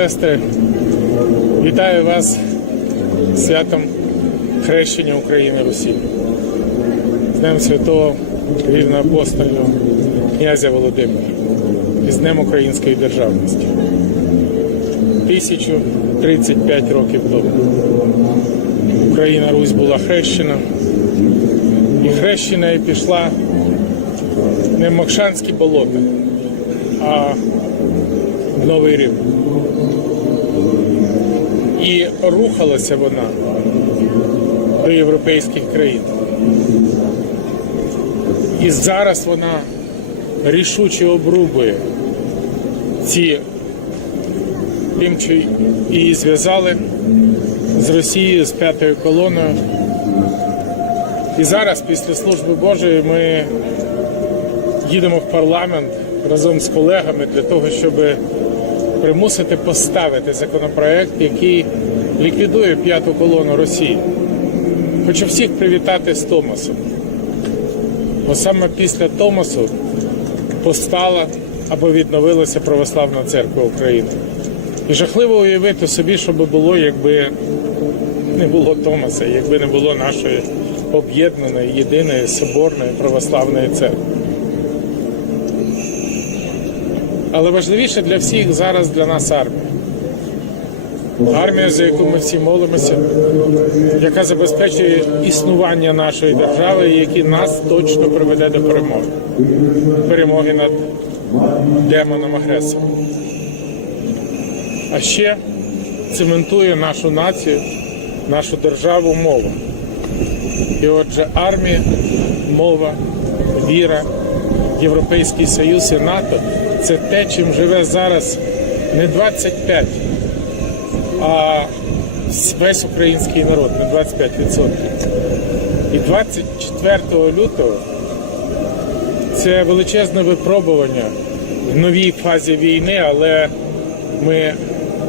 Сестри, вітаю вас святом хрещення України Русі. З Днем Святого вільного апостоля князя Володимира і з Днем Української державності. 1035 років тому Україна Русь була хрещена, і хрещена і пішла не в Мокшанські болота, а Новий Рим. І рухалася вона до європейських країн. І зараз вона рішуче обрубує ці тим, що її зв'язали з Росією, з п'ятою колоною. І зараз, після служби Божої, ми їдемо в парламент разом з колегами для того, щоб примусити поставити законопроект, який ліквідує п'яту колону Росії. Хочу всіх привітати з Томасом. Бо саме після Томасу постала або відновилася Православна церква України. І жахливо уявити собі, що би було, якби не було Томаса, якби не було нашої об'єднаної, єдиної соборної православної церкви. Але важливіше для всіх зараз для нас армія. Армія, за яку ми всі молимося, яка забезпечує існування нашої держави, яка нас точно приведе до перемоги. Перемоги над демоном агресором. А ще цементує нашу націю, нашу державу мова. І отже, армія, мова, віра, Європейський Союз і НАТО це те, чим живе зараз не 25, а весь український народ, не 25%. І 24 лютого це величезне випробування в новій фазі війни, але ми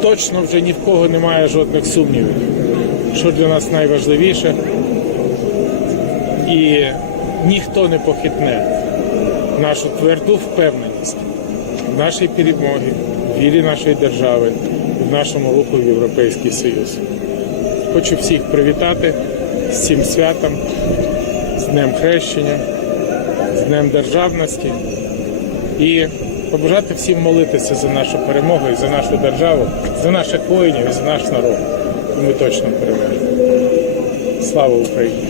точно вже ні в кого немає жодних сумнівів, що для нас найважливіше, і ніхто не похитне нашу тверду впевненість нашій перемогі, в вірі нашої держави, в нашому руху в Європейський Союз. Хочу всіх привітати з цим святом, з Днем Хрещення, з Днем Державності і побажати всім молитися за нашу перемогу і за нашу державу, за наших воїнів і за наш народ. І ми точно переможемо. Слава Україні!